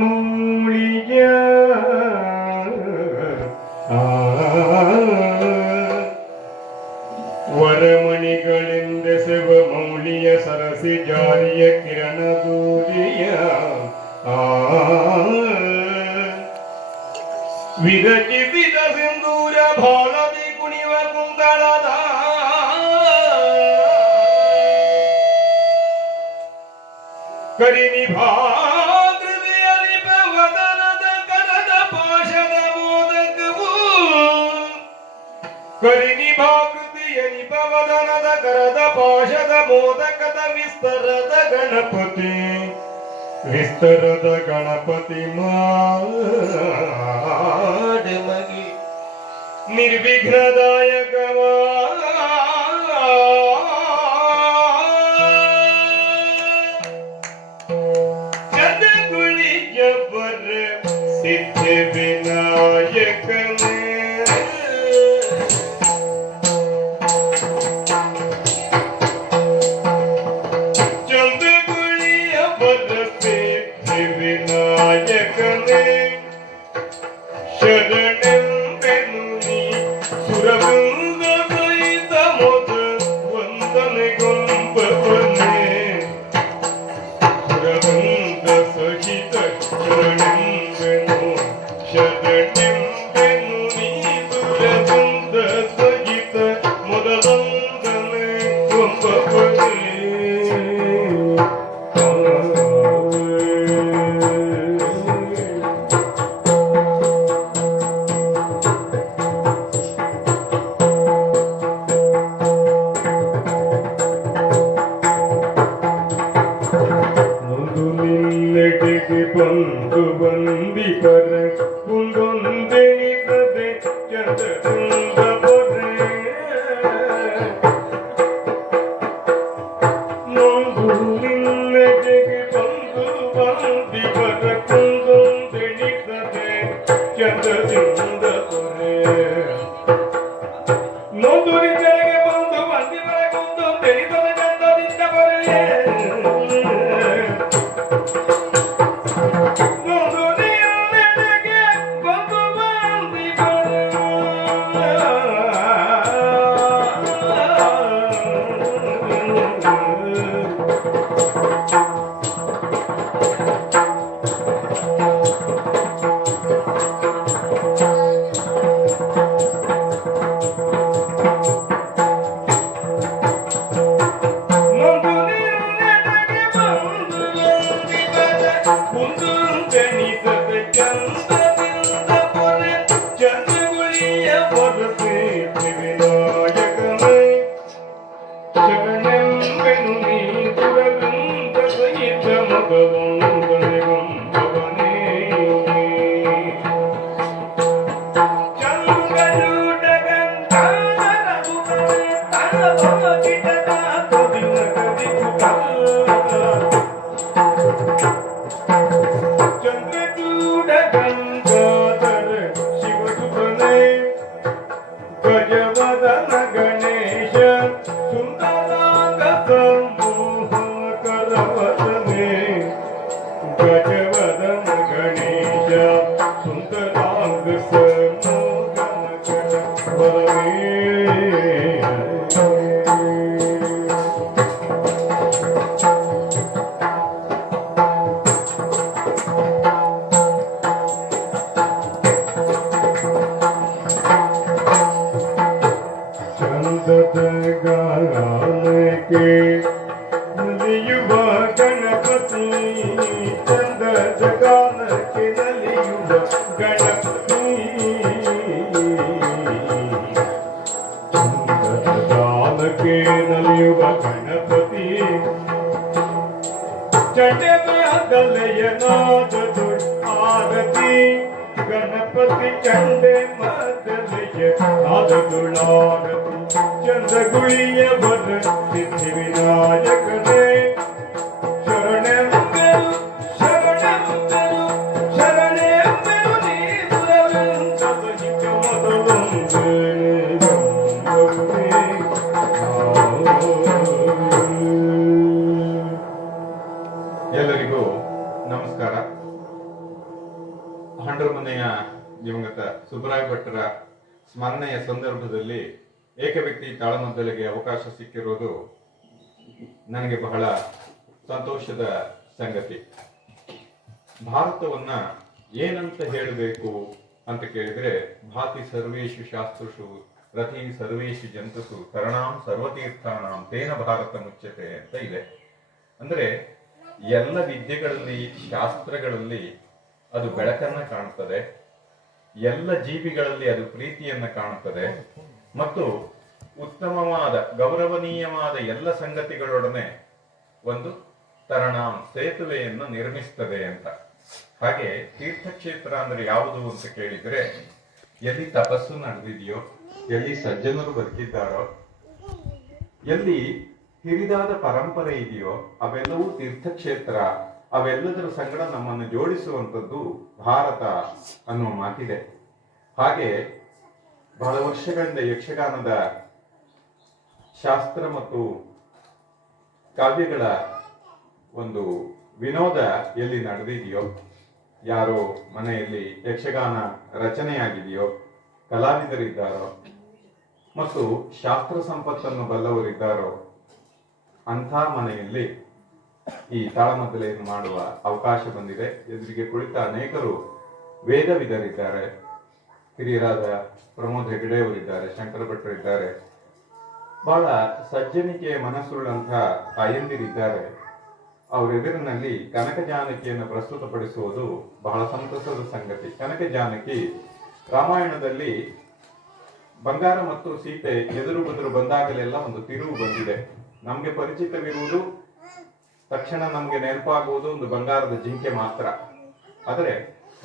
ಮೂಳಿಯ ವರಮಣಿಗಳೆಂದೆಸೆವ ಮೌಳಿಯ ಸರಸಿ ಜಾರಿಯ ಕಿರಣ ದೂರಿಯ ವಿರಚಿಸಿದ ಸಿಂಧೂರ ಭಾಳದಿ ಕುಣಿವ ಕುಂತಳದ ಕರಿನಿಭಾ ಕರಿನಿಭಾಕೃತಿಯ ನಿಪವದನದ ಕರದ ಪಾಶದ ಮೋದಕದ ವಿಸ್ತರದ ಗಣಪತಿ ಮಾಡಮಗಿ ನಿರ್ವಿಘ್ನದಾಯಕವಾ ಚಂದಗುಳಿಯ ಬರ ಸಿದ್ಧ ವಿನಾಯಕನೇ ಶರಣೆಂಬೆನು ನೀ ಸುರವೃಂದ ಸಹಿತ ಮೊದ ವಂದನೆಗೊಂಬವನೇ ಸುರವೃಂದ ಸಹಿತ ಶರಣೆಂಬೆನು ನೀ ಸುರವೃಂದ ಸಹಿತ ಮೊದ ವಂದನೆಗೊಂಬವನೇ ಬಂದು ಬಂದಿಪರ ಕುಂದೊಂದೆನಿಸದೆ ಚಂದ್ರಚಂದ ಬೊರೆ ನೊಂದು ನಿನ್ನೆಡೆಗೆ ಬಂದು ಬಂದಿಪರ ಕುಂದೊಂದೆನಿಸದೆ ಚಂದ್ರಚಂದ ಬೊರೆ ನೊಂದು ನಿನ್ನೆಡೆಗೆ ಬಂದು ಬಂದಿಪರ ಕುಂದೊಂದೆನಿಸದೆ ಚಂದ್ರದಿಂದ ಬೊರೆ ಗಜವದನ ಗಣೇಶ ಸುಂದರಾಂಗ ಸಮೂಹಕರವದನೆ ಗಜವದನ ಗಣೇಶ ಸುಂದರಾಂಗ ಸಮೂಹಕರವದನೆ ಗಾನಕ್ಕೆ ನಲಿಯುವ ಗಣಪತಿ ಚಂದದ ಗಾನಕ್ಕೆ ನಲಿಯುವ ಗಣಪತಿ ಚಂದದ ಗಾನಕ್ಕೆ ನಲಿಯುವ ಗಣಪತಿ ಚಂಡಮಾದಲೆಯ ನಾದದು ಆರತಿ ಗಣಪತಿ ಚಂಡೆ ಮದಲೆಯ ನಾದದುಳಾರತಿ ಚಂದ್ರಗುಳಿಯ ಬರ ಸಿದ್ಧಿ ವಿನಾಯಕನೇ ಶರಣೆಂಬೆನು ಶರಣೆಂಬೆನು ಶರಣೆಂಬೆನು ನೀ ಸುರವೃಂದ ಸಹಿತ ಮೊದಲೊಂದೇ ಎಲ್ಲರಿಗೂ ನಮಸ್ಕಾರ. ಸುಬ್ರಾಯ ಭಟ್ರ ಸ್ಮರಣೆಯ ಸಂದರ್ಭದಲ್ಲಿ ಏಕವ್ಯಕ್ತಿ ತಾಳಮದ್ದಳೆಗೆ ಅವಕಾಶ ಸಿಕ್ಕಿರೋದು ನನಗೆ ಬಹಳ ಸಂತೋಷದ ಸಂಗತಿ. ಭಾರತವನ್ನ ಏನಂತ ಹೇಳಬೇಕು ಅಂತ ಕೇಳಿದ್ರೆ, ಭಾತಿ ಸರ್ವೇಶು ಶಾಸ್ತ್ರಷು ರಥಿ ಸರ್ವೇಶು ಜಂತುಸು ತರಣಾಂ ಸರ್ವತೀರ್ಥಾನಾಂ ತೇನ ಭಾರತ ಮುಚ್ಚತೆ ಅಂತ ಇದೆ. ಅಂದ್ರೆ ಎಲ್ಲ ವಿದ್ಯೆಗಳಲ್ಲಿ, ಶಾಸ್ತ್ರಗಳಲ್ಲಿ ಅದು ಬೆಳಕನ್ನ ಕಾಣುತ್ತದೆ, ಎಲ್ಲ ಜೀವಿಗಳಲ್ಲಿ ಅದು ಪ್ರೀತಿಯನ್ನ ಕಾಣುತ್ತದೆ ಮತ್ತು ಉತ್ತಮವಾದ ಗೌರವನೀಯವಾದ ಎಲ್ಲ ಸಂಗತಿಗಳೊಡನೆ ಒಂದು ತರಣಾಂ ಸೇತುವೆಯನ್ನು ನಿರ್ಮಿಸ್ತದೆ ಅಂತ. ಹಾಗೆ ತೀರ್ಥಕ್ಷೇತ್ರ ಅಂದ್ರೆ ಯಾವುದು ಅಂತ ಕೇಳಿದ್ರೆ, ಎಲ್ಲಿ ತಪಸ್ಸು ನಡೆದಿದೆಯೋ, ಎಲ್ಲಿ ಸಜ್ಜನರು ಬದುಕಿದ್ದಾರೋ, ಎಲ್ಲಿ ಹಿರಿದಾದ ಪರಂಪರೆ ಇದೆಯೋ ಅವೆಲ್ಲವೂ ತೀರ್ಥಕ್ಷೇತ್ರ. ಅವೆಲ್ಲದರ ಸಂಗಡ ನಮ್ಮನ್ನು ಜೋಡಿಸುವಂಥದ್ದು ಭಾರತ ಅನ್ನುವ ಮಾತಿದೆ. ಹಾಗೆ ಬಹಳ ವರ್ಷಗಳಿಂದ ಯಕ್ಷಗಾನದ ಶಾಸ್ತ್ರ ಮತ್ತು ಕಾವ್ಯಗಳ ಒಂದು ವಿನೋದ ಎಲ್ಲಿ ನಡೆದಿದೆಯೋ, ಯಾರೋ ಮನೆಯಲ್ಲಿ ಯಕ್ಷಗಾನ ರಚನೆಯಾಗಿದೆಯೋ, ಕಲಾವಿದರಿದ್ದಾರೋ ಮತ್ತು ಶಾಸ್ತ್ರ ಸಂಪತ್ತನ್ನು ಬಲ್ಲವರಿದ್ದಾರೋ ಅಂಥ ಮನೆಯಲ್ಲಿ ಈ ತಾಳಮದ್ದಳೆಯನ್ನು ಮಾಡುವ ಅವಕಾಶ ಬಂದಿದೆ. ಎದುರಿಗೆ ಕುಳಿತ ಅನೇಕರು ವೇದವಿದರಿದ್ದಾರೆ. ಹಿರಿಯರಾದ ಪ್ರಮೋದ್ ಹೆಗಡೆ ಅವರಿದ್ದಾರೆ, ಶಂಕರ ಭಟ್ರಿದ್ದಾರೆ, ಬಹಳ ಸಜ್ಜನಿಕೆಯ ಮನಸ್ಸುಳ್ಳಂಥ ತಾಯಂದಿರಿದ್ದಾರೆ. ಅವರೆದುರಿನಲ್ಲಿ ಕನಕ ಜಾನಕಿಯನ್ನು ಪ್ರಸ್ತುತಪಡಿಸುವುದು ಬಹಳ ಸಂತಸದ ಸಂಗತಿ. ಕನಕ ಜಾನಕಿ ರಾಮಾಯಣದಲ್ಲಿ ಬಂಗಾರ ಮತ್ತು ಸೀತೆ ಎದುರು ಬದುರು ಬಂದಾಗಲೆಲ್ಲ ಒಂದು ತಿರುವು ಬಂದಿದೆ. ನಮ್ಗೆ ಪರಿಚಿತವಿರುವುದು, ತಕ್ಷಣ ನಮ್ಗೆ ನೆನಪಾಗುವುದು ಒಂದು ಬಂಗಾರದ ಜಿಂಕೆ ಮಾತ್ರ. ಆದರೆ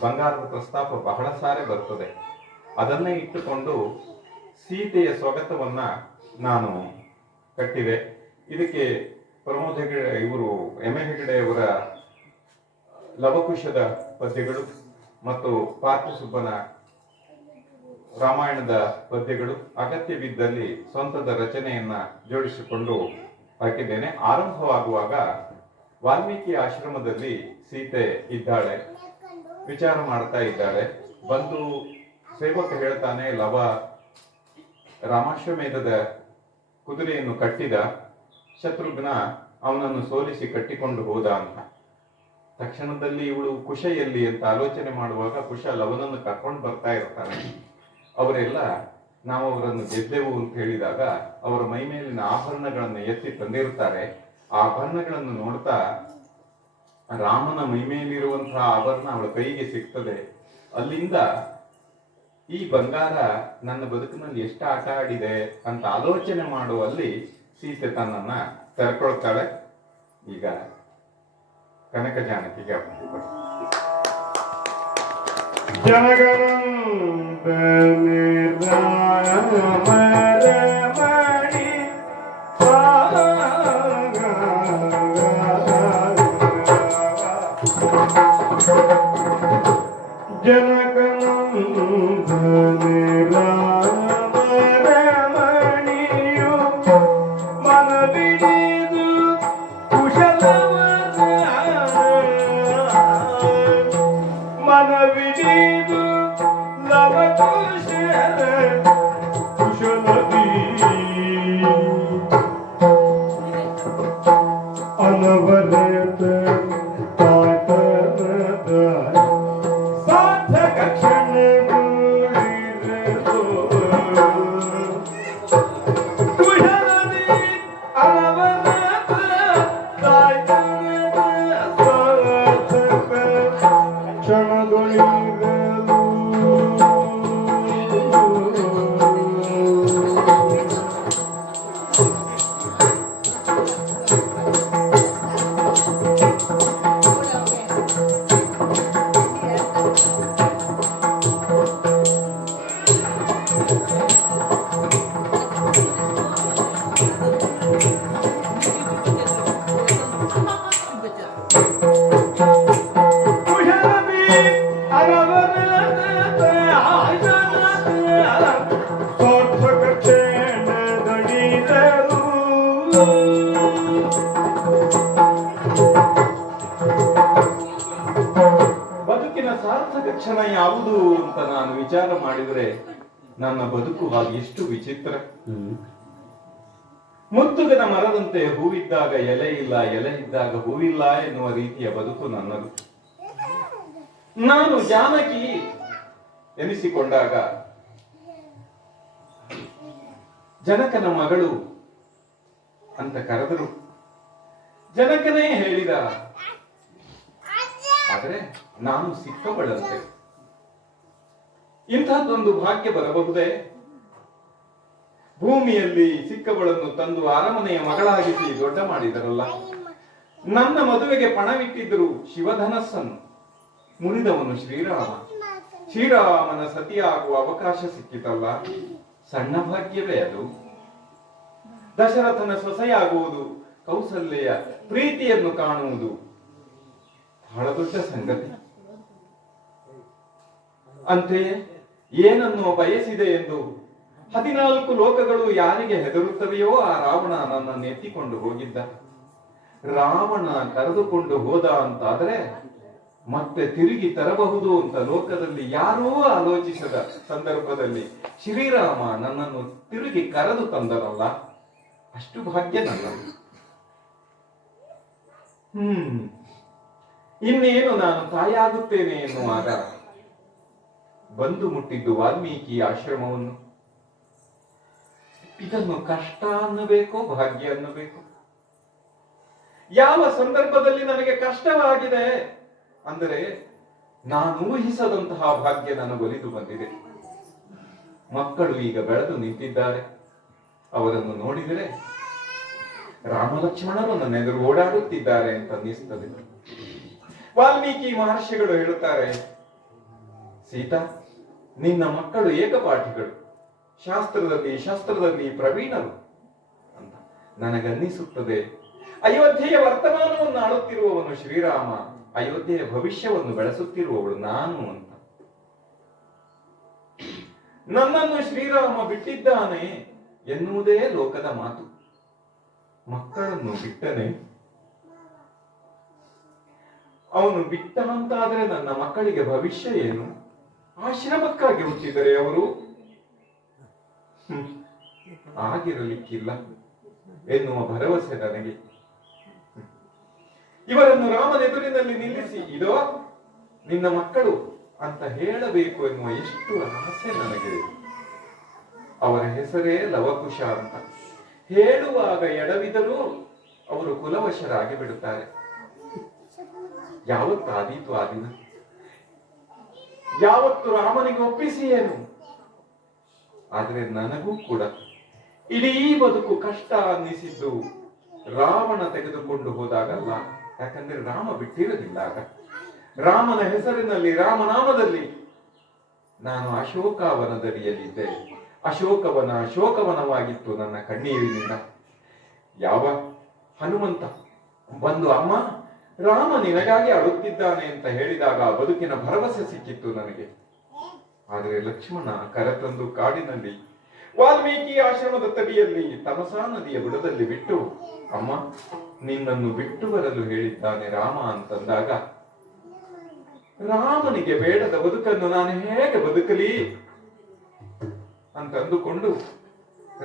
ಬಂಗಾರದ ಪ್ರಸ್ತಾಪ ಬಹಳ ಸಾರಿ ಬರ್ತದೆ. ಅದನ್ನೇ ಇಟ್ಟುಕೊಂಡು ಸೀತೆಯ ಸ್ವಗತವನ್ನ ನಾನು ಕಟ್ಟಿದೆ. ಇದಕ್ಕೆ ಪ್ರಮೋದ್ ಹೆಗಡೆ ಇವರು ಎಂ ಎ ಹೆಗಡೆ ಅವರ ಲವಕುಶದ ಪದ್ಯಗಳು ಮತ್ತು ಪಾರ್ಥಸುಬ್ಬನ ರಾಮಾಯಣದ ಪದ್ಯಗಳು ಅಗತ್ಯವಿದ್ದಲ್ಲಿ ಸ್ವಂತದ ರಚನೆಯನ್ನ ಜೋಡಿಸಿಕೊಂಡು ಹಾಕಿದ್ದೇನೆ. ಆರಂಭವಾಗುವಾಗ ವಾಲ್ಮೀಕಿ ಆಶ್ರಮದಲ್ಲಿ ಸೀತೆ ಇದ್ದಾಳೆ, ವಿಚಾರ ಮಾಡ್ತಾ ಇದ್ದಾಳೆ. ಬಂದು ಸೇವಕ ಹೇಳ್ತಾನೆ, ಲವ ರಾಮಾಶ್ವಮೇಧದ ಕುದುರೆಯನ್ನು ಕಟ್ಟಿದ, ಶತ್ರುಘ್ನ ಅವನನ್ನು ಸೋಲಿಸಿ ಕಟ್ಟಿಕೊಂಡು ಹೋದ ಅಂತ. ತಕ್ಷಣದಲ್ಲಿ ಇವಳು ಕುಶ ಎಲ್ಲಿ ಅಂತ ಆಲೋಚನೆ ಮಾಡುವಾಗ ಕುಶ ಲವನನ್ನು ಕರ್ಕೊಂಡು ಬರ್ತಾ ಇರ್ತಾನೆ. ಅವರೆಲ್ಲ ನಾವು ಅವರನ್ನು ಗೆದ್ದೆವು ಅಂತ ಹೇಳಿದಾಗ ಅವರ ಮೈ ಮೇಲಿನ ಆಭರಣಗಳನ್ನು ಎತ್ತಿ ತಂದಿರುತ್ತಾರೆ. ಆ ಆಭರಣಗಳನ್ನು ನೋಡ್ತಾ ರಾಮನ ಮೈ ಮೇಲಿರುವಂತಹ ಆಭರಣ ಅವಳ ಕೈಗೆ ಸಿಗ್ತದೆ. ಅಲ್ಲಿಂದ ಈ ಬಂಗಾರ ನನ್ನ ಬದುಕಿನಲ್ಲಿ ಎಷ್ಟು ಆಟ ಆಡಿದೆ ಅಂತ ಆಲೋಚನೆ ಮಾಡುವಲ್ಲಿ ಸೀತೆ ತನ್ನನ್ನ ತೆರ್ಕೊಳ್ತಾಳೆ. ಈಗ ಕನಕ ಜಾನಕಿಗೆ ಮನವಿಡಿದು ಲವಕುಶ ಯಾವುದು ಅಂತ ನಾನು ವಿಚಾರ ಮಾಡಿದರೆ ನನ್ನ ಬದುಕು ಹಾಗೆ ಎಷ್ಟು ವಿಚಿತ್ರ. ಮುತ್ತುಗದ ಮರದಂತೆ ಹೂವಿದ್ದಾಗ ಎಲೆ ಇಲ್ಲ, ಎಲೆ ಇದ್ದಾಗ ಹೂವಿಲ್ಲ ಎನ್ನುವ ರೀತಿಯ ಬದುಕು ನನ್ನದು. ನಾನು ಜಾನಕಿ ಎನಿಸಿಕೊಂಡಾಗ ಜನಕನ ಮಗಳು ಅಂತ ಕರೆದರು. ಜನಕನೇ ಹೇಳಿದ, ಆದರೆ ನಾನು ಸಿಕ್ಕಬಳಂತೆ. ಇಂಥದ್ದೊಂದು ಭಾಗ್ಯ ಬರಬಹುದೇ? ಭೂಮಿಯಲ್ಲಿ ಸಿಕ್ಕವಳನ್ನು ತಂದು ಅರಮನೆಯ ಮಗಳಾಗಿಸಿ ದೊಡ್ಡ ಮಾಡಿದರಲ್ಲ. ನನ್ನ ಮದುವೆಗೆ ಪಣವಿಟ್ಟಿದ್ದರು ಶಿವಧನಸ್ಸನ್ನು. ಮುರಿದವನು ಶ್ರೀರಾಮ. ಶ್ರೀರಾಮನ ಸತಿಯಾಗುವ ಅವಕಾಶ ಸಿಕ್ಕಿತಲ್ಲ, ಸಣ್ಣ ಭಾಗ್ಯವೇ ಅದು. ದಶರಥನ ಸೊಸೆಯಾಗುವುದು, ಕೌಸಲ್ಯ ಪ್ರೀತಿಯನ್ನು ಕಾಣುವುದು ಬಹಳ ದೊಡ್ಡ ಸಂಗತಿ. ಅಂತೆಯೇ ಏನನ್ನು ಬಯಸಿದೆ ಎಂದು 14 ಲೋಕಗಳು ಯಾರಿಗೆ ಹೆದರುತ್ತವೆಯೋ ಆ ರಾವಣ ನನ್ನನ್ನು ಎತ್ತಿಕೊಂಡು ಹೋಗಿದ್ದ. ರಾವಣ ಕರೆದುಕೊಂಡು ಹೋದ ಅಂತಾದರೆ ಮತ್ತೆ ತಿರುಗಿ ತರಬಹುದು ಅಂತ ಲೋಕದಲ್ಲಿ ಯಾರೂ ಆಲೋಚಿಸದ ಸಂದರ್ಭದಲ್ಲಿ ಶ್ರೀರಾಮ ನನ್ನನ್ನು ತಿರುಗಿ ಕರೆದು ತಂದರಲ್ಲ, ಅಷ್ಟು ಭಾಗ್ಯ ನನ್ನದು. ಇನ್ನೇನು ನಾನು ತಾಯಾಗುತ್ತೇನೆ ಎನ್ನುವಾಗ ಬಂದು ಮುಟ್ಟಿದ್ದು ವಾಲ್ಮೀಕಿ ಆಶ್ರಮವನ್ನು. ಇದನ್ನು ಕಷ್ಟ ಅನ್ನಬೇಕೋ ಭಾಗ್ಯ ಅನ್ನಬೇಕು? ಯಾವ ಸಂದರ್ಭದಲ್ಲಿ ನನಗೆ ಕಷ್ಟವಾಗಿದೆ ಅಂದರೆ ನಾನು ಊಹಿಸದಂತಹ ಭಾಗ್ಯ ನನಗೊಲಿದು ಬಂದಿದೆ. ಮಕ್ಕಳು ಈಗ ಬೆಳೆದು ನಿಂತಿದ್ದಾರೆ. ಅವರನ್ನು ನೋಡಿದರೆ ರಾಮ ಲಕ್ಷ್ಮಣರು ನನ್ನ ಎದುರು ಓಡಾಡುತ್ತಿದ್ದಾರೆ ಅಂತ ಅನ್ನಿಸ್ತದೆ. ವಾಲ್ಮೀಕಿ ಮಹರ್ಷಿಗಳು ಹೇಳುತ್ತಾರೆ, ಸೀತಾ, ನಿನ್ನ ಮಕ್ಕಳು ಏಕಪಾಠಿಗಳು, ಶಾಸ್ತ್ರದಲ್ಲಿ ಪ್ರವೀಣರು ಅಂತ ನನಗನ್ನಿಸುತ್ತದೆ. ಅಯೋಧ್ಯೆಯ ವರ್ತಮಾನವನ್ನು ಆಳುತ್ತಿರುವವನು ಶ್ರೀರಾಮ, ಅಯೋಧ್ಯೆಯ ಭವಿಷ್ಯವನ್ನು ಬೆಳೆಸುತ್ತಿರುವವಳು ನಾನು ಅಂತ. ನನ್ನನ್ನು ಶ್ರೀರಾಮ ಬಿಟ್ಟಿದ್ದಾನೆ ಎನ್ನುವುದೇ ಲೋಕದ ಮಾತು. ಮಕ್ಕಳನ್ನು ಬಿಟ್ಟನೆ, ಅವನು ಬಿಟ್ಟ ಅಂತಾದರೆ ನನ್ನ ಮಕ್ಕಳಿಗೆ ಭವಿಷ್ಯ ಏನು? ಆಶ್ರಮಕ್ಕಾಗಿ ಹುಟ್ಟಿದರೆ ಅವರು ಆಗಿರಲಿಕ್ಕಿಲ್ಲ ಎನ್ನುವ ಭರವಸೆ ನನಗೆ. ಇವರನ್ನು ರಾಮನೆದುರಿನಲ್ಲಿ ನಿಲ್ಲಿಸಿ ಇದೋ ನಿನ್ನ ಮಕ್ಕಳು ಅಂತ ಹೇಳಬೇಕು ಎನ್ನುವ ಎಷ್ಟು ಆಸೆ ನನಗಿದೆ. ಅವರ ಹೆಸರೇ ಲವಕುಶ ಅಂತ. ಹೇಳುವಾಗ ಎಡವಿದರೂ ಅವರು ಕುಲವಶರಾಗಿ ಬಿಡುತ್ತಾರೆ. ಯಾವತ್ತಾದೀತು ಆ ದಿನ? ಯಾವತ್ತು ರಾಮನಿಗೆ ಒಪ್ಪಿಸಿ ಏನು? ಆದ್ರೆ ನನಗೂ ಕೂಡ ಇಡೀ ಬದುಕು ಕಷ್ಟ ಅನ್ನಿಸಿದ್ದು ರಾವಣ ತೆಗೆದುಕೊಂಡು ಹೋದಾಗಲ್ಲ. ಯಾಕಂದ್ರೆ ರಾಮ ಬಿಟ್ಟಿರಲಿಲ್ಲ. ಆಗ ರಾಮನ ಹೆಸರಿನಲ್ಲಿ, ರಾಮನಾಮದಲ್ಲಿ ನಾನು ಅಶೋಕವನದಡಿಯಲ್ಲಿದ್ದೆ. ಅಶೋಕವನ ಶೋಕವನವಾಗಿತ್ತು ನನ್ನ ಕಣ್ಣೀರಿನಿಂದ. ಯಾವ ಹನುಮಂತ ಬಂದು ಅಮ್ಮ ರಾಮ ನಿನಗಾಗಿ ಅಳುತ್ತಿದ್ದಾನೆ ಅಂತ ಹೇಳಿದಾಗ ಬದುಕಿನ ಭರವಸೆ ಸಿಕ್ಕಿತ್ತು ನನಗೆ. ಆದರೆ ಲಕ್ಷ್ಮಣ ಕರೆತಂದು ಕಾಡಿನಲ್ಲಿ ವಾಲ್ಮೀಕಿ ಆಶ್ರಮದ ತಡಿಯಲ್ಲಿ ತಮಸಾ ನದಿಯ ಬುಡದಲ್ಲಿ ಬಿಟ್ಟು, ಅಮ್ಮ ನಿನ್ನನ್ನು ಬಿಟ್ಟು ಬರಲು ಹೇಳಿದ್ದಾನೆ ರಾಮ ಅಂತಂದಾಗ ರಾಮನಿಗೆ ಬೇಡದ ಬದುಕನ್ನು ನಾನು ಹೇಗೆ ಬದುಕಲಿ ಅಂತಂದುಕೊಂಡು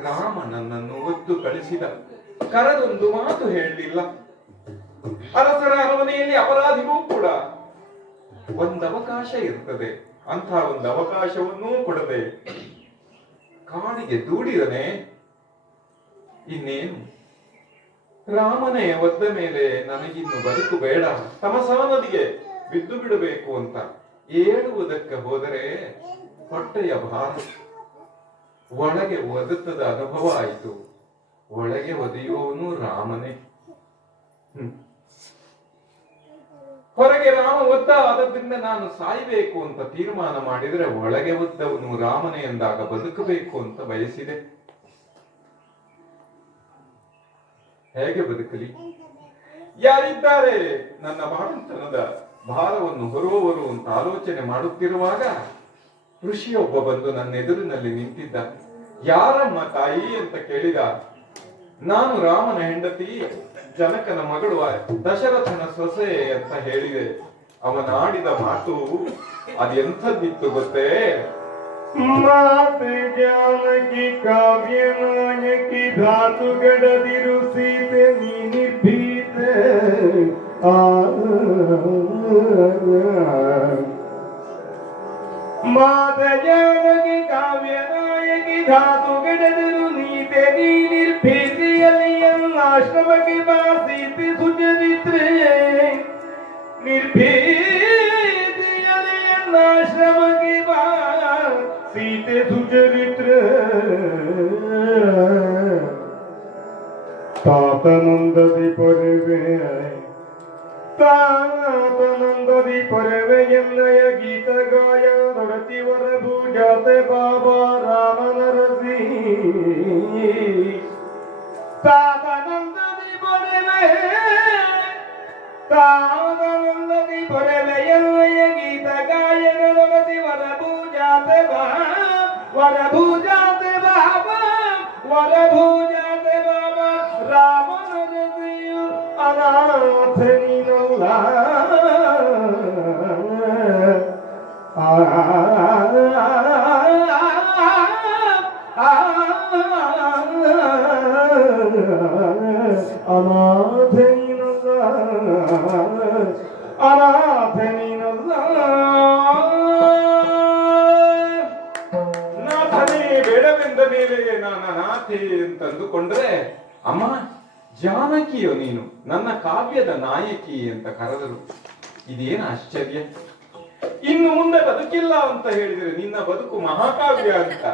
ರಾಮ ನನ್ನನ್ನು ಒದ್ದು ಕಳಿಸಿದ. ಕರೆದೊಂದು ಮಾತು ಹೇಳಲಿಲ್ಲ. ಅರಸರ ಅರಮನೆಯಲ್ಲಿ ಅಪರಾಧಿಗೂ ಕೂಡ ಒಂದು ಅವಕಾಶ ಇರ್ತದೆ. ಅಂಥ ಒಂದು ಅವಕಾಶವನ್ನೂ ಕೊಡದೆ ಕಾಡಿಗೆ ದೂಡಿದನೆ. ಇನ್ನೇನು ರಾಮನೇ ಒದ್ದ ಮೇಲೆ ನನಗಿನ್ನು ಬದುಕು ಬೇಡ, ತಮಸಾ ನದಿಗೆ ಬಿದ್ದು ಬಿಡಬೇಕು ಅಂತ ಏಳುವುದಕ್ಕೆ ಹೋದರೆ ಹೊಟ್ಟೆಯ ಭಾರ ಒಳಗೆ ಒದತದ ಅನುಭವ ಆಯಿತು. ಒಳಗೆ ಒದೆಯುವವನು ರಾಮನೇ. ಹೊರಗೆ ರಾಮ ಒದ್ದ, ಆದದ್ರಿಂದ ನಾನು ಸಾಯ್ಬೇಕು ಅಂತ ತೀರ್ಮಾನ ಮಾಡಿದ್ರೆ ಒಳಗೆ ಒದ್ದವನು ರಾಮನೇ ಎಂದಾಗ ಬದುಕಬೇಕು ಅಂತ ಬಯಸಿದೆ. ಹೇಗೆ ಬದುಕಲಿ? ಯಾರಿದ್ದಾರೆ ನನ್ನ ಬಾಣಂತನದ ಭಾರವನ್ನು ಹೊರುವವರು ಅಂತ ಆಲೋಚನೆ ಮಾಡುತ್ತಿರುವಾಗ ಋಷಿಯೊಬ್ಬ ಬಂದು ನನ್ನ ಎದುರಿನಲ್ಲಿ ನಿಂತಿದ್ದ. ಯಾರಮ್ಮ ತಾಯಿ ಅಂತ ಕೇಳಿದ. ನಾನು ರಾಮನ ಹೆಂಡತಿ, ಜನಕನ ಮಗಳು, ದಶರಥನ ಸೊಸೆ ಅಂತ ಹೇಳಿದೆ. ಅವನಾಡಿದ ಮಾತು ಅದೆಂಥದ್ದಿತ್ತು ಗೊತ್ತೇ? ಮಾತೆ ಜಾನಕಿ ಕಾವ್ಯ ನಾಯಕಿ ಧಾತುಗಡದಿರು ಸೀತೆ ನೀ ನಿರ್ಭೀತೆ ಮಾತೆ ಜಾನಕಿ ಕಾವ್ಯ ನಾಯಕಿ ಧಾತುಗಡದಿರು ನೀತೆ ನೀ ನಿರ್ಭೀತಿಯಲ್ಲಿ ಆಶ್ರಮಕ್ಕೆ ಬಾ ಸೀತೆ ಸುಚರಿತ್ರೆ ನಿರ್ಭೀತಿಯಲ್ಲಿ ಆಶ್ರಮಕ್ಕೆ ಬಾ ಸೀತೆ ಸುಚರಿತ್ರ ತಾತನಂದದಿ ಪೊರೆವೆ ತಾತನಂದದಿ ಪೊರೆವೆ ಎನ್ನಯ ಗೀತ ಗಾಯ ದೊಡತಿ ವರದು ಜಾತೆ ಬಾಬಾ ರಾಮನರಸಿ ತಾತನಂದದಿ ಪೊರೆವೆ ತಾತನಂದದಿ ಪೊರೆವೆ ಎನ್ನಯ ಗೀತ ಗಾಯನ ದೊಡತಿ ವರದು ಜಾತೆ ಬಾ ವರಭೂಜಾತೆ ಬಾಬಾ ವರಭೂಜಾತೆ ಬಾಬಾ ರಾಮನ ಜೊತೆಯು ಅನಾಥನಿನಲ್ಲ ಅನಾಥನಿನಲ್ಲ ಅನಾಥನಿನಲ್ಲ ಬೇಡವೆಂದ ಮೇಲೆ ನಾನು ಅನಾಥೆ ಅಂತಂದುಕೊಂಡ್ರೆ, ಅಮ್ಮ ಜಾನಕಿಯೋ ನೀನು ನನ್ನ ಕಾವ್ಯದ ನಾಯಕಿ ಅಂತ ಕರೆದರು. ಇದೇನು ಆಶ್ಚರ್ಯ! ಇನ್ನು ಮುಂದೆ ಬದುಕಿಲ್ಲ ಅಂತ ಹೇಳಿದರೆ ನಿನ್ನ ಬದುಕು ಮಹಾಕಾವ್ಯ ಅಂತ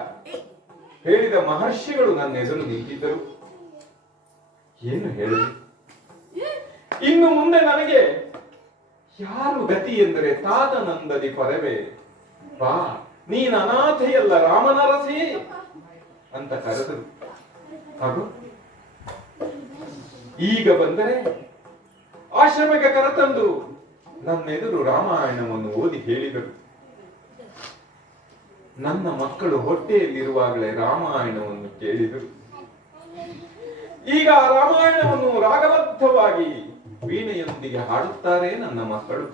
ಹೇಳಿದ ಮಹರ್ಷಿಗಳು ನನ್ನ ಎದುರು ನಿಂತಿದ್ದರು. ಏನು ಹೇಳಲಿ? ಇನ್ನು ಮುಂದೆ ನನಗೆ ಯಾರು ಗತಿ ಎಂದರೆ ತಾತನಂದದಿ ಪರವೇ ಬಾ ನೀನ್ ಅನಾಥೆಯಲ್ಲ ರಾಮನರಸಿ ಅಂತ ಕರೆದರು. ಹಾಗೂ ಈಗ ಬಂದರೆ ಆಶ್ರಮಕ್ಕೆ ಕರೆತಂದು ನನ್ನೆದುರು ರಾಮಾಯಣವನ್ನು ಓದಿ ಹೇಳಿದರು. ನನ್ನ ಮಕ್ಕಳು ಹೊಟ್ಟೆಯಲ್ಲಿರುವಾಗಲೇ ರಾಮಾಯಣವನ್ನು ಕೇಳಿದರು. ಈಗ ಆ ರಾಮಾಯಣವನ್ನು ರಾಗಬದ್ಧವಾಗಿ ವೀಣೆಯೊಂದಿಗೆ ಹಾಡುತ್ತಾರೆ ನನ್ನ ಮಕ್ಕಳು.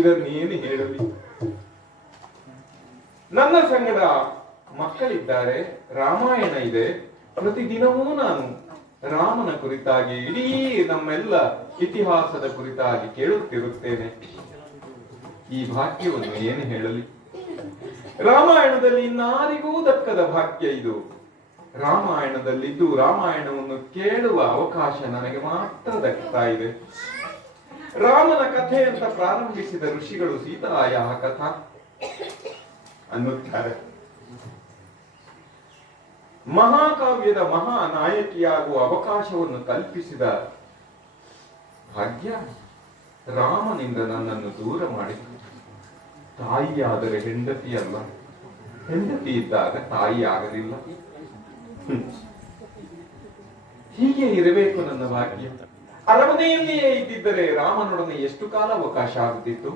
ಇದನ್ನೇನು ಹೇಳಲಿ? ನನ್ನ ಸಂಗಡ ಮಕ್ಕಳಿದ್ದಾರೆ, ರಾಮಾಯಣ ಇದೆ. ಪ್ರತಿದಿನವೂ ನಾನು ರಾಮನ ಕುರಿತಾಗಿ ಇಡೀ ನಮ್ಮೆಲ್ಲ ಇತಿಹಾಸದ ಕುರಿತಾಗಿ ಕೇಳುತ್ತಿರುತ್ತೇನೆ. ಈ ಭಾಗ್ಯವನ್ನು ಏನು ಹೇಳಲಿ? ರಾಮಾಯಣದಲ್ಲಿ ಇನ್ನಾರಿಗೂ ದಕ್ಕದ ಭಾಗ್ಯ ಇದು. ರಾಮಾಯಣದಲ್ಲಿದ್ದು ರಾಮಾಯಣವನ್ನು ಕೇಳುವ ಅವಕಾಶ ನನಗೆ ಮಾತ್ರ ದಕ್ತಾ ಇದೆ. ರಾಮನ ಕಥೆ ಅಂತ ಪ್ರಾರಂಭಿಸಿದ ಋಷಿಗಳು ಸೀತಾಯ ಕಥಾ ಅನ್ನುತ್ತಾರೆ. ಮಹಾಕಾವ್ಯದ ಮಹಾ ನಾಯಕಿಯಾಗುವ ಅವಕಾಶವನ್ನು ಕಲ್ಪಿಸಿದ ಭಾಗ್ಯ ರಾಮನಿಂದ ನನ್ನನ್ನು ದೂರ ಮಾಡಿತು. ತಾಯಿಯಾದರೆ ಹೆಂಡತಿ ಅಲ್ಲ, ಹೆಂಡತಿ ಇದ್ದಾಗ ತಾಯಿ ಆಗಲಿಲ್ಲ. ಹೀಗೆ ಇರಬೇಕು ನನ್ನ ಭಾಗ್ಯ. ಅರಮನೆಯಲ್ಲಿಯೇ ಇದ್ದಿದ್ದರೆ ರಾಮನೊಡನೆ ಎಷ್ಟು ಕಾಲ ಅವಕಾಶ ಆಗುತ್ತಿತ್ತು?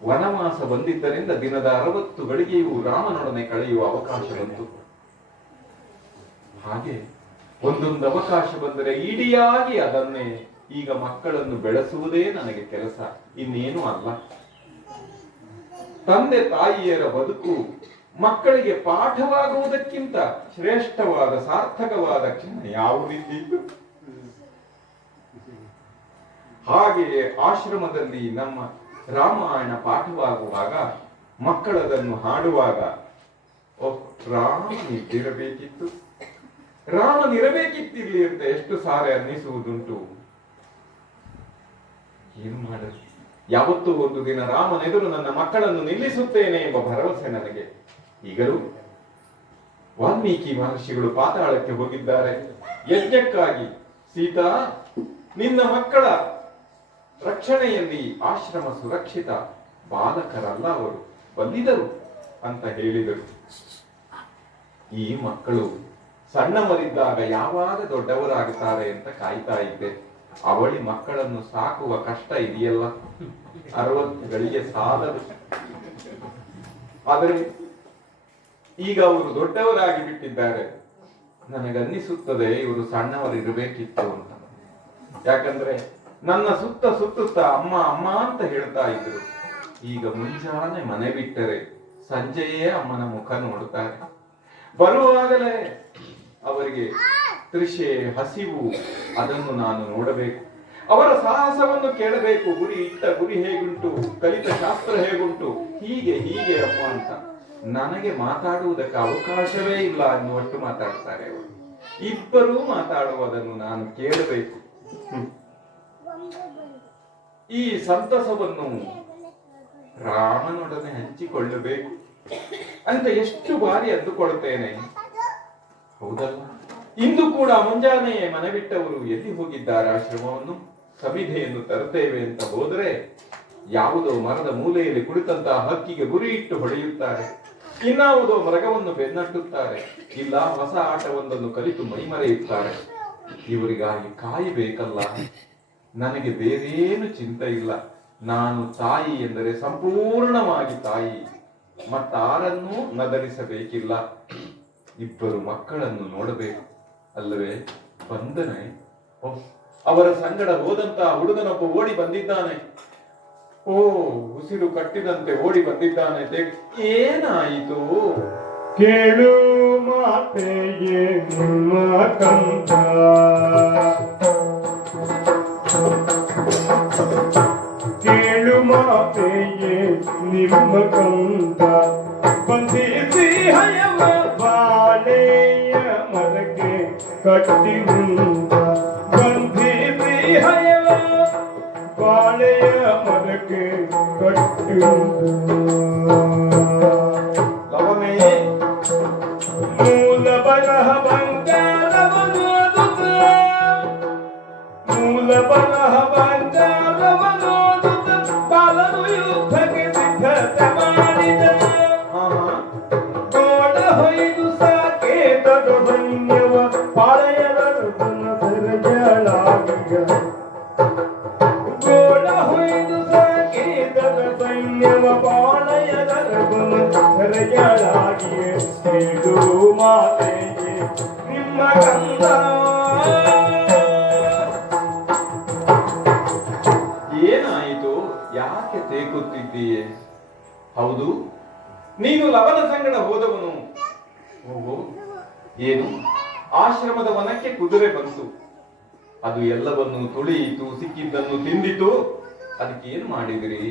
ವನವಾಸ ಬಂದಿದ್ದರಿಂದ ದಿನದ 60 ಗಳಿಗೆಯೂ ರಾಮನೊಡನೆ ಕಳೆಯುವ ಅವಕಾಶ ಬಂತು. ಹಾಗೆ ಒಂದೊಂದು ಅವಕಾಶ ಬಂದರೆ ಇಡಿಯಾಗಿ ಅದನ್ನೇ ಈಗ ಮಕ್ಕಳನ್ನು ಬೆಳೆಸುವುದೇ ನನಗೆ ಕೆಲಸ, ಇನ್ನೇನು ಅಲ್ಲ. ತಂದೆ ತಾಯಿಯರ ಬದುಕು ಮಕ್ಕಳಿಗೆ ಪಾಠವಾಗುವುದಕ್ಕಿಂತ ಶ್ರೇಷ್ಠವಾದ ಸಾರ್ಥಕವಾದ ಕ್ಷಣ ಯಾವುದಿದ್ದು? ಹಾಗೆಯೇ ಆಶ್ರಮದಲ್ಲಿ ನಮ್ಮ ರಾಮಾಯಣ ಪಾಠವಾಗುವಾಗ ಮಕ್ಕಳದನ್ನು ಹಾಡುವಾಗ ರಾಮನಿರಬೇಕಿತ್ತು, ರಾಮನಿರಬೇಕಿತ್ತಿರ್ಲಿ ಅಂತ ಎಷ್ಟು ಸಾರಿ ಅನ್ನಿಸುವುದುಂಟು. ಏನು ಮಾಡಲು? ಯಾವತ್ತೂ ಒಂದು ದಿನ ರಾಮನೆದುರು ನನ್ನ ಮಕ್ಕಳನ್ನು ನಿಲ್ಲಿಸುತ್ತೇನೆ ಎಂಬ ಭರವಸೆ ನನಗೆ. ಈಗಲೂ ವಾಲ್ಮೀಕಿ ಮಹರ್ಷಿಗಳು ಪಾತಾಳಕ್ಕೆ ಹೋಗಿದ್ದಾರೆ ಯಜ್ಞಕ್ಕಾಗಿ. ಸೀತಾ, ನಿನ್ನ ಮಕ್ಕಳ ರಕ್ಷಣೆಯಲ್ಲಿ ಆಶ್ರಮ ಸುರಕ್ಷಿತ, ಬಾಲಕರಲ್ಲ ಅವರು, ಬಂದಿದರು ಅಂತ ಹೇಳಿದರು. ಈ ಮಕ್ಕಳು ಸಣ್ಣವರಿದ್ದಾಗ ಯಾವಾಗ ದೊಡ್ಡವರಾಗುತ್ತಾರೆ ಅಂತ ಕಾಯ್ತಾ ಇದ್ದೆ. ಅವಳಿ ಮಕ್ಕಳನ್ನು ಸಾಕುವ ಕಷ್ಟ ಇದೆಯಲ್ಲ, 60 ಗಳಿಗೆ ಸಾಲದು. ಆದರೆ ಈಗ ಅವರು ದೊಡ್ಡವರಾಗಿ ಬಿಟ್ಟಿದ್ದಾರೆ. ನನಗನ್ನಿಸುತ್ತದೆ ಇವರು ಸಣ್ಣವರಿರಬೇಕಿತ್ತು ಅಂತ. ಯಾಕಂದ್ರೆ ನನ್ನ ಸುತ್ತ ಸುತ್ತುತ್ತ ಅಮ್ಮ ಅಮ್ಮ ಅಂತ ಹೇಳ್ತಾ ಇದ್ರು. ಈಗ ಮುಂಜಾನೆ ಮನೆ ಬಿಟ್ಟರೆ ಸಂಜೆಯೇ ಅಮ್ಮನ ಮುಖ ನೋಡುತ್ತಾರೆ. ಬರುವಾಗಲೇ ಅವರಿಗೆ ತೃಷೆ, ಹಸಿವು, ಅದನ್ನು ನಾನು ನೋಡಬೇಕು. ಅವರ ಸಾಹಸವನ್ನು ಕೇಳಬೇಕು. ಗುರಿ ಇಟ್ಟ ಗುರಿ ಹೇಗುಂಟು, ಕಲಿತ ಶಾಸ್ತ್ರ ಹೇಗುಂಟು, ಹೀಗೆ ಹೀಗೆ ಅಪ್ಪ ಅಂತ. ನನಗೆ ಮಾತಾಡುವುದಕ್ಕೆ ಅವಕಾಶವೇ ಇಲ್ಲ ಅನ್ನುವಷ್ಟು ಮಾತಾಡ್ತಾರೆ ಅವರು. ಇಬ್ಬರೂ ಮಾತಾಡುವುದನ್ನು ನಾನು ಕೇಳಬೇಕು. ಈ ಸಂತಸವನ್ನು ರಾಮನೊಡನೆ ಹಂಚಿಕೊಳ್ಳಬೇಕು ಅಂತ ಎಷ್ಟು ಬಾರಿ ಅಂದುಕೊಳ್ಳುತ್ತೇನೆ. ಹೌದಲ್ಲ? ಇಂದು ಕೂಡ ಮುಂಜಾನೆಯೇ ಮನೆ ಬಿಟ್ಟವರು ಎಲ್ಲಿ ಹೋಗಿದ್ದಾರೆ ಆಶ್ರಮವನ್ನು? ಸಮಿಧೆಯನ್ನು ತರುತ್ತೇವೆ ಅಂತ ಹೋದರೆ ಯಾವುದೋ ಮರದ ಮೂಲೆಯಲ್ಲಿ ಕುಳಿತಂತಹ ಹಕ್ಕಿಗೆ ಗುರಿ ಇಟ್ಟು ಹೊಡೆಯುತ್ತಾರೆ. ಇನ್ನಾವುದೋ ಮೃಗವನ್ನು ಬೆನ್ನಟ್ಟುತ್ತಾರೆ. ಇಲ್ಲ ಹೊಸ ಆಟವೊಂದನ್ನು ಕಲಿತು ಮೈಮರೆಯುತ್ತಾರೆ. ಇವರಿಗಾಗಿ ಕಾಯಬೇಕಲ್ಲ. ನನಗೆ ಬೇರೇನು ಚಿಂತೆ ಇಲ್ಲ. ನಾನು ತಾಯಿ ಎಂದರೆ ಸಂಪೂರ್ಣವಾಗಿ ತಾಯಿ, ಮತ್ತಾರನ್ನೂ ನದರಿಸಬೇಕಿಲ್ಲ. ಇಬ್ಬರು ಮಕ್ಕಳನ್ನು ನೋಡಬೇಕು ಅಲ್ಲವೇ? ಬಂದನೆ. ಅವರ ಸಂಗಡ ಹೋದಂತಹ ಹುಡುಗನೊಬ್ಬ ಓಡಿ ಬಂದಿದ್ದಾನೆ. ಓ, ಉಸಿರು ಕಟ್ಟಿದಂತೆ ಓಡಿ ಬಂದಿದ್ದಾನೆ. ಏನಾಯಿತು? ಕೇಳು ಮಾತೆಯೇ ನಿಮ್ಮ ಕಂದ, ಕೇಳು ಮಾತೆಯೇ ನಿಮ್ಮ ಕಂದ, ಬಂದಿಸಿ ಹಯವ ಬಾಳೆಯ ಮರಕ್ಕೆ ಕಟ್ಟಿ ಉಂಟ, ಬಂದಿಸಿ ಹಯವ ಬಾಳೆಯ ಮರಕ್ಕೆ ಕಟ್ಟಿ ಮೂಲ ಬರಹ ಬಂಗಾರವನು ಮೂಲ ಬರಹ ಬಂಗಾರವನು ಬಾಲನು ಯುದ್ಧಕ್ಕೆ ಸಿದ್ಧತೆ ಮಾಡಿದ. ಗೋಡ ಹೊಯ್ದು ಸಾಕೇತದ ಸೈನ್ಯವ ಪಾಳೆಯದ ಸರಜಳಾಗಿಗ, ಗೋಡ ಹೊಯ್ದು ಸಾಕೇತದ ಸೈನ್ಯವ ಪಾಳೆಯದ ಸರಜಳಾಗಿಯೇ ಕೇಳು ಮಾತೆಯೇ ನಿಮ್ಮ ಕಂದ. ಏನಾಯಿತು? ಯಾಕೆ ತೇಗುತ್ತಿದ್ದೀಯೇ? ಹೌದು, ನೀನು ಲವನ ಸಂಗಡ ಹೋದವನು. ಓಹೋ, ಏನು? ಆಶ್ರಮದ ವನಕ್ಕೆ ಕುದುರೆ ಬಂತು. ಅದು ಎಲ್ಲವನ್ನು ತುಳಿಯಿತು, ಸಿಕ್ಕಿದ್ದನ್ನು ತಿಂದಿತು. ಅದಕ್ಕೆ ಏನು ಮಾಡಿದಿರಿ?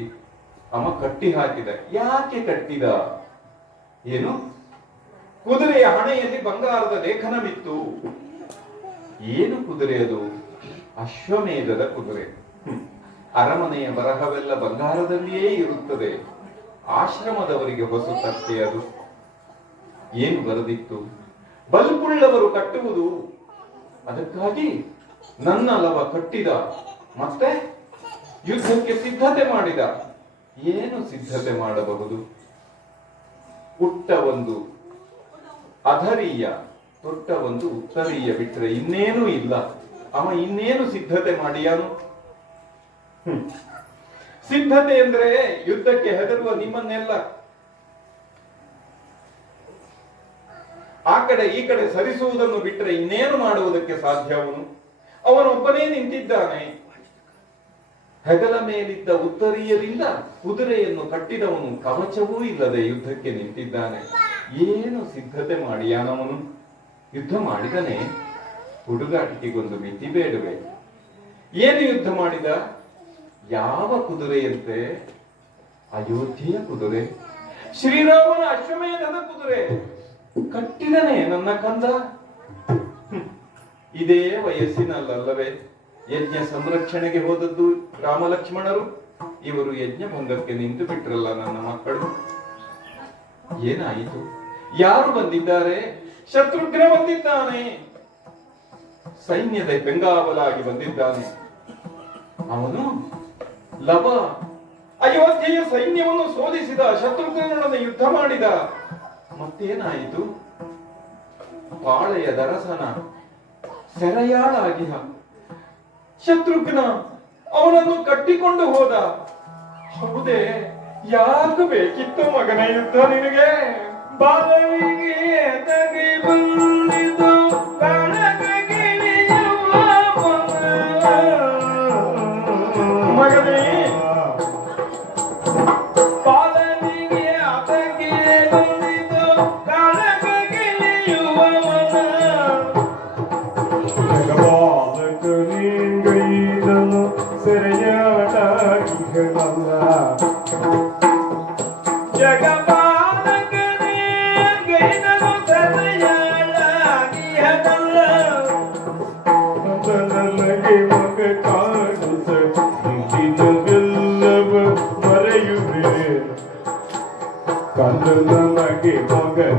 ಅಮ್ಮ ಕಟ್ಟಿ ಹಾಕಿದ. ಯಾಕೆ ಕಟ್ಟಿದ? ಏನು? ಕುದುರೆಯ ಹಣೆಯಲ್ಲಿ ಬಂಗಾರದ ಲೇಖನವಿತ್ತು. ಏನು ಕುದುರೆ ಅದು? ಅಶ್ವಮೇಧದ ಕುದುರೆ. ಅರಮನೆಯ ಬರಹವೆಲ್ಲ ಬಂಗಾರದಲ್ಲಿಯೇ ಇರುತ್ತದೆ. ಆಶ್ರಮದವರಿಗೆ ಹೊಸತಕ್ಕೆ ಅದು. ಏನು ಬರೆದಿತ್ತು? ಬಲ್ಪುಳ್ಳವರು ಕಟ್ಟುವುದು. ಅದಕ್ಕಾಗಿ ನನ್ನ ಲವ ಕಟ್ಟಿದ. ಮತ್ತೆ ಯುದ್ಧಕ್ಕೆ ಸಿದ್ಧತೆ ಮಾಡಿದ. ಏನು ಸಿದ್ಧತೆ ಮಾಡಬಹುದು? ಪುಟ್ಟ ಒಂದು ಅಧರೀಯ, ತೊಟ್ಟ ಒಂದು ಉತ್ತರೀಯ ಬಿಟ್ಟರೆ ಇನ್ನೇನೂ ಇಲ್ಲ. ಅವ ಇನ್ನೇನು ಸಿದ್ಧತೆ ಮಾಡಿಯಾನು? ಸಿದ್ಧತೆ ಅಂದ್ರೆ ಯುದ್ಧಕ್ಕೆ ಹೆದರುವ ನಿಮ್ಮನ್ನೆಲ್ಲ ಆ ಕಡೆ ಈ ಕಡೆ ಸರಿಸುವುದನ್ನು ಬಿಟ್ಟರೆ ಇನ್ನೇನು ಮಾಡುವುದಕ್ಕೆ ಸಾಧ್ಯ? ಅವನೊಬ್ಬನೇ ನಿಂತಿದ್ದಾನೆ. ಹೆಗಲ ಮೇಲಿದ್ದ ಉತ್ತರೀಯದಿಂದ ಕುದುರೆಯನ್ನು ಕಟ್ಟಿದವನು ಕವಚವೂ ಇಲ್ಲದೆ ಯುದ್ಧಕ್ಕೆ ನಿಂತಿದ್ದಾನೆ. ಏನು ಸಿದ್ಧತೆ ಮಾಡಿಯಾನವನು? ಯುದ್ಧ ಮಾಡಿದನೆ. ಹುಡುಗಾಟಿಕೆಗೊಂದು ಮಿತಿ ಬೇಡವೆ? ಏನು ಯುದ್ಧ ಮಾಡಿದ? ಯಾವ ಕುದುರೆಯಂತೆ? ಅಯೋಧ್ಯೆಯ ಕುದುರೆ, ಶ್ರೀರಾಮನ ಅಶ್ವಮೇಧದ ಕುದುರೆ. ಕಟ್ಟಿದನೆ ನನ್ನ ಕಂದ. ಇದೇ ವಯಸ್ಸಿನಲ್ಲವೇ ಯಜ್ಞ ಸಂರಕ್ಷಣೆಗೆ ಹೋದದ್ದು ರಾಮ ಲಕ್ಷ್ಮಣರು. ಇವರು ಯಜ್ಞ ಭಂಗಕ್ಕೆ ನಿಂತು ಬಿಟ್ರಲ್ಲ ನನ್ನ ಮಕ್ಕಳು. ಏನಾಯಿತು? ಯಾರು ಬಂದಿದ್ದಾರೆ? ಶತ್ರುಘ್ನ ಬಂದಿದ್ದಾನೆ. ಸೈನ್ಯದ ಬೆಂಗಾವಲಾಗಿ ಬಂದಿದ್ದಾನೆ. ಅವನು ಲವ ಅಯೋಧ್ಯೆಯ ಸೈನ್ಯವನ್ನು ಸೋಲಿಸಿದ, ಶತ್ರುಘ್ನನೊಡನೆ ಯುದ್ಧ ಮಾಡಿದ. ಮತ್ತೇನಾಯಿತು? ಪಾಳೆಯ ದರಸನ ಸೆರೆಯಾಳಾಗಿ ಶತ್ರುಘ್ನ ಅವನನ್ನು ಕಟ್ಟಿಕೊಂಡು ಹೋದ. ಹೌದೇ? ಯಾಕೆ ಬೇಕಿತ್ತು ಮಗನ ಯುದ್ಧ ನಿನಗೆ? ಬಾಲವಿಗೆ ತಗಿ ಬಂದಿತು ಕಣಗಿಳಿಯುವ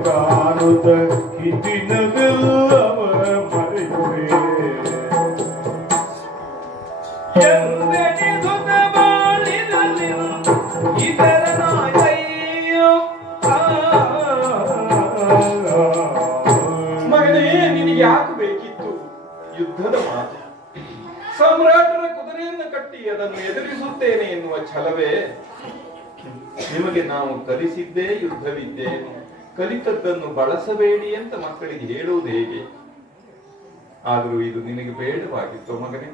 ಕಾಣುತ್ತ ಕಿದಿನವೆಲ್ಲವ ಮರೆಯುವೆ ಎಂದೆನಿಸುತ್ತ ಬಾಳಿನಲ್ಲಿ ಇದರ ನಾಯಯ್ಯೋ ಮಗನೇ ನಿನಗೆ ಯಾಕೆ ಬೇಕಿತ್ತು ಯುದ್ಧದ ಮಾತು ಸಾಮ್ರಾಟರ ಕುದುರೆಯನ್ನು ಕಟ್ಟಿ ಅದನ್ನು ಎದುರಿಸುತ್ತೇನೆ ಎನ್ನುವ ಛಲವೇ ನಿಮಗೆ ನಾವು ಕಲಿಸಿದ್ದೇ ಯುದ್ಧವಿದ್ದೇನು ಕಲಿತದ್ದನ್ನು ಬಳಸಬೇಡಿ ಅಂತ ಮಕ್ಕಳಿಗೆ ಹೇಳುವುದು ಹೇಗೆ ಆದರೂ ಇದು ನಿನಗೆ ಬೇಡವಾಗಿತ್ತು ಮಗನೇ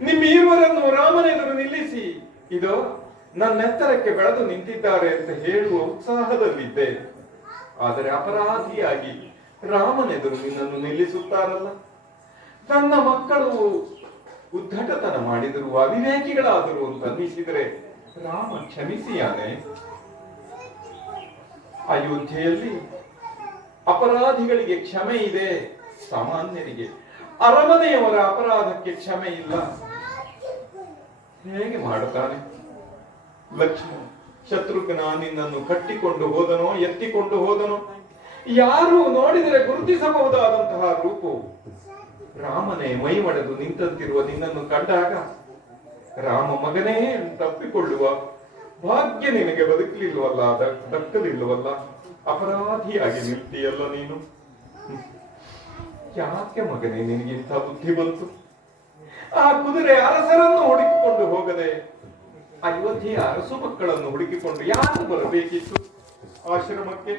ನಿಮ್ಮೀರ್ವರನ್ನು ರಾಮನೆದುರು ನಿಲ್ಲಿಸಿ ಇದು ನನ್ನೆತ್ತರಕ್ಕೆ ಬೆಳೆದು ನಿಂತಿದ್ದಾರೆ ಅಂತ ಹೇಳುವ ಉತ್ಸಾಹದಲ್ಲಿದ್ದೆ ಆದರೆ ಅಪರಾಧಿಯಾಗಿ ರಾಮನೆದುರು ನಿನ್ನನ್ನು ನಿಲ್ಲಿಸುತ್ತಾರಲ್ಲ ನನ್ನ ಮಕ್ಕಳು ಉದ್ಧಟತನ ಮಾಡಿದರು ಅವಿವೇಕಿಗಳಾದರು ಅಂತ ಅನ್ನಿಸಿದರೆ ರಾಮ ಕ್ಷಮಿಸಿಯಾನೆ ಅಯೋಧ್ಯೆಯಲ್ಲಿ ಅಪರಾಧಿಗಳಿಗೆ ಕ್ಷಮೆ ಇದೆ ಸಾಮಾನ್ಯರಿಗೆ ಅರಮನೆಯವರ ಅಪರಾಧಕ್ಕೆ ಕ್ಷಮೆ ಇಲ್ಲ ಹೇಗೆ ಮಾಡುತ್ತಾನೆ ಲಕ್ಷ್ಮಣ ಶತ್ರುಘ್ನ ನಿನ್ನನ್ನು ಕಟ್ಟಿಕೊಂಡು ಹೋದನೋ ಎತ್ತಿಕೊಂಡು ಹೋದನೋ ಯಾರು ನೋಡಿದರೆ ಗುರುತಿಸಬಹುದಾದಂತಹ ರೂಪವು ರಾಮನೇ ಮೈ ಮಡೆದು ನಿಂತಂತಿರುವ ನಿನ್ನನ್ನು ಕಂಡಾಗ ರಾಮ ಮಗನೇ ತಪ್ಪಿಕೊಳ್ಳುವ ಭಾಗ್ಯ ನಿನಗೆ ಬದುಕಲಿಲ್ವಲ್ಲ ದಕ್ಕಲಿಲ್ವಲ್ಲ ಅಪರಾಧಿಯಾಗಿ ನಿಲ್ತೀಯಲ್ಲ ನೀನು ಯಾಕೆ ಮಗನೇ ನಿನಗಿಂತ ಬುದ್ಧಿ ಬಂತು ಆ ಕುದುರೆ ಅರಸರನ್ನು ಹುಡುಕಿಕೊಂಡು ಹೋಗದೆ ಅಯೋಧ್ಯೆಯ ಅರಸು ಮಕ್ಕಳನ್ನು ಹುಡುಕಿಕೊಂಡು ಯಾರು ಬರಬೇಕಿತ್ತು ಆಶ್ರಮಕ್ಕೆ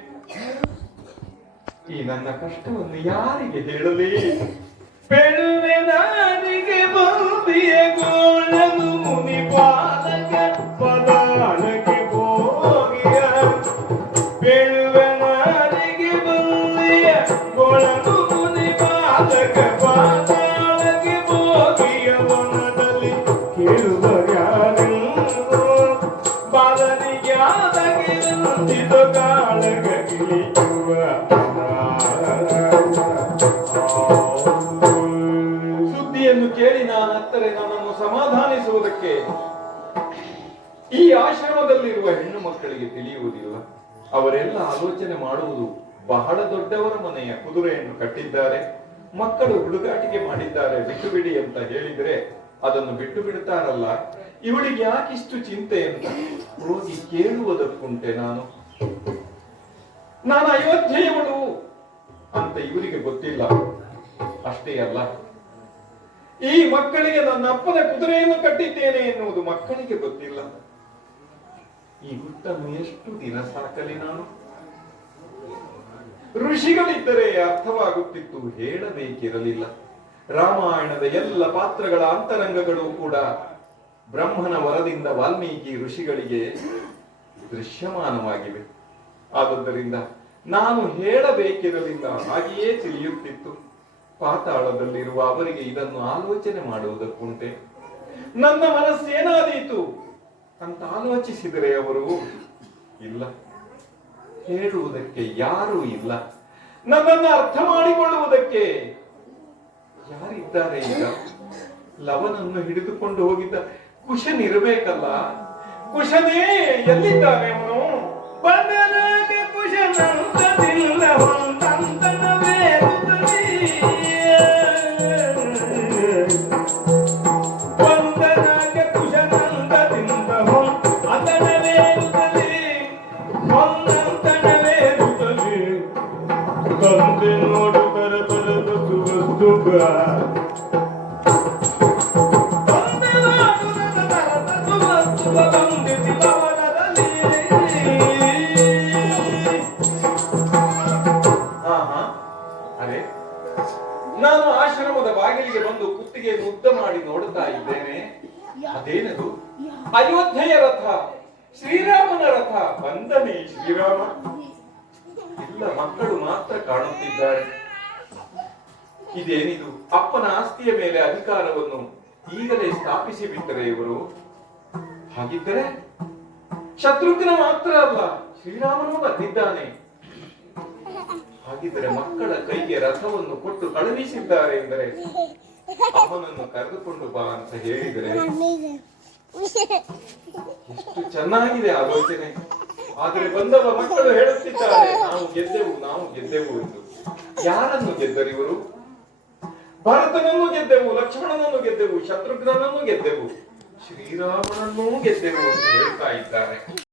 ಈ ನನ್ನ ಕಷ್ಟವನ್ನು ಯಾರಿಗೆ ಹೇಳಲೇ ಬೆಳುವೆನಾರಿಗೆ ಬಂದಿಯ ಗೋಳನು ಮುನಿ ಪಾಲಕ ಪದಾಳಕ್ಕೆ ಹೋಗಿಯ ಬೆಳುವೆನಾರಿಗೆ ಬಂದಿಯ ಗೋಳನು ಮುನಿ ಪಾಲಕ ಪಾದಾಳಕ್ಕೆ ಹೋಗಿಯ ವನದಲ್ಲಿ ಕೇಳುವರ್ಯಾರೆಂದು ಬಾಲನಿಗಾದಗೆ ನಂದಿತು ಕಾಳಗಗಿಲಿಯುವ ಸುದ್ದಿಯನ್ನು ಕೇಳಿ ನಾನು ಹತ್ತರೆ ನನ್ನನ್ನು ಸಮಾಧಾನಿಸುವುದಕ್ಕೆ ಈ ಆಶ್ರಮದಲ್ಲಿರುವ ಹೆಣ್ಣು ಮಕ್ಕಳಿಗೆ ತಿಳಿಯುವುದಿಲ್ಲ ಅವರೆಲ್ಲ ಆಲೋಚನೆ ಮಾಡುವುದು ಬಹಳ ದೊಡ್ಡವರ ಮನೆಯ ಕುದುರೆಯನ್ನು ಕಟ್ಟಿದ್ದಾರೆ ಮಕ್ಕಳು ಹುಡುಗಾಟಿಕೆ ಮಾಡಿದ್ದಾರೆ ಬಿಟ್ಟು ಬಿಡಿ ಅಂತ ಹೇಳಿದ್ರೆ ಅದನ್ನು ಬಿಟ್ಟು ಬಿಡ್ತಾರಲ್ಲ ಇವಳಿಗೆ ಯಾಕಿಷ್ಟು ಚಿಂತೆ ಅಂತ ಹೋಗಿ ಕೇಳುವುದಕ್ಕುಂಟೆ ನಾನು ಅಯೋಧ್ಯೆಯವಳು ಅಂತ ಇವರಿಗೆ ಗೊತ್ತಿಲ್ಲ ಅಷ್ಟೇ ಅಲ್ಲ ಈ ಮಕ್ಕಳಿಗೆ ನನ್ನ ಅಪ್ಪನ ಕುದುರೆಯನ್ನು ಕಟ್ಟಿದ್ದೇನೆ ಎನ್ನುವುದು ಮಕ್ಕಳಿಗೆ ಗೊತ್ತಿಲ್ಲ ಈ ಗುಟ್ಟನ್ನು ಎಷ್ಟು ದಿನ ಸಾಕಲಿ ನಾನು ಋಷಿಗಳಿದ್ದರೆ ಅರ್ಥವಾಗುತ್ತಿತ್ತು ಹೇಳಬೇಕಿರಲಿಲ್ಲ ರಾಮಾಯಣದ ಎಲ್ಲ ಪಾತ್ರಗಳ ಅಂತರಂಗಗಳು ಕೂಡ ಬ್ರಹ್ಮನ ವರದಿಂದ ವಾಲ್ಮೀಕಿ ಋಷಿಗಳಿಗೆ ದೃಶ್ಯಮಾನವಾಗಿವೆ ಆದುದರಿಂದ ನಾನು ಹೇಳಬೇಕಿರಲಿಲ್ಲ ಹಾಗೆಯೇ ತಿಳಿಯುತ್ತಿತ್ತು ಪಾತಾಳದಲ್ಲಿರುವ ಅವರಿಗೆ ಇದನ್ನು ಆಲೋಚನೆ ಮಾಡುವುದಕ್ಕುಂಟೆ ನನ್ನ ಮನಸ್ಸೇನಾದೀತು ಅಂತ ಆಲೋಚಿಸಿದರೆ ಅವರು ಇಲ್ಲ ಹೇಳುವುದಕ್ಕೆ ಯಾರೂ ಇಲ್ಲ ನನ್ನನ್ನು ಅರ್ಥ ಮಾಡಿಕೊಳ್ಳುವುದಕ್ಕೆ ಯಾರಿದ್ದಾರೆ ಈಗ ಲವನನ್ನು ಹಿಡಿದುಕೊಂಡು ಹೋಗಿದ್ದ ಕುಶನಿರಬೇಕಲ್ಲ ಕುಶನೇ ಎಲ್ಲಿದ್ದಾನೆ ಅವನು ಬಂದನಾಗೆ ಕುಶನಂತದಿಲ್ಲ ಹೊಂದಂತನವೇ ಬಂದನಾಗೆ ಕುಶನಂತದಿಂದ ಅದನವೇ ಹೊಂದಂತನವೇ ತಂದೆ ನೋಡು ಬರಬರದ ಸುವಸ್ತುಗ ನಾನು ಆಶ್ರಮದ ಬಾಗಿಲಿಗೆ ಬಂದು ಕುತ್ತಿಗೆಯನ್ನು ಉದ್ದ ಮಾಡಿ ನೋಡುತ್ತಾ ಇದ್ದೇನೆ ಅದೇನದು ಅಯೋಧ್ಯೆಯ ರಥ ಶ್ರೀರಾಮನ ರಥ ಬಂದನೆ ಶ್ರೀರಾಮ ಇಲ್ಲ ಮಕ್ಕಳು ಮಾತ್ರ ಕಾಣುತ್ತಿದ್ದಾರೆ ಇದೇನಿದು ಅಪ್ಪನ ಆಸ್ತಿಯ ಮೇಲೆ ಅಧಿಕಾರವನ್ನು ಈಗಲೇ ಸ್ಥಾಪಿಸಿ ಬಿಟ್ಟರೆ ಇವರು ಹಾಗಿದ್ದರೆ ಶತ್ರುಘ್ನ ಮಾತ್ರ ಅಲ್ಲ ಶ್ರೀರಾಮನೂ ಬಂದಿದ್ದಾನೆ ಹಾಗಿದ್ದರೆ ಮಕ್ಕಳ ಕೈಗೆ ರಥವನ್ನು ಕೊಟ್ಟು ಕಳುಹಿಸಿದ್ದಾರೆ ಎಂದರೆ ಅಮ್ಮನನ್ನು ಕರೆದುಕೊಂಡು ಬಾ ಅಂತ ಹೇಳಿದರೆ ಎಷ್ಟು ಚೆನ್ನಾಗಿದೆ ಆಲೋಚನೆ ಆದರೆ ಬಂದವ ಮಕ್ಕಳು ಹೇಳುತ್ತಿದ್ದಾರೆ ನಾವು ನಾವು ಗೆದ್ದೆವು ಎಂದು. ಯಾರನ್ನು ಗೆದ್ದರಿವರು? ಭರತನನ್ನು ಗೆದ್ದೆವು, ಲಕ್ಷ್ಮಣನನ್ನು ಗೆದ್ದೆವು, ಶತ್ರುಘ್ನನನ್ನು ಗೆದ್ದೆವು, ಶ್ರೀರಾಮನನ್ನೂ ಗೆದ್ದೆವು ಅಂತ ಹೇಳ್ತಾ ಇದ್ದಾರೆ.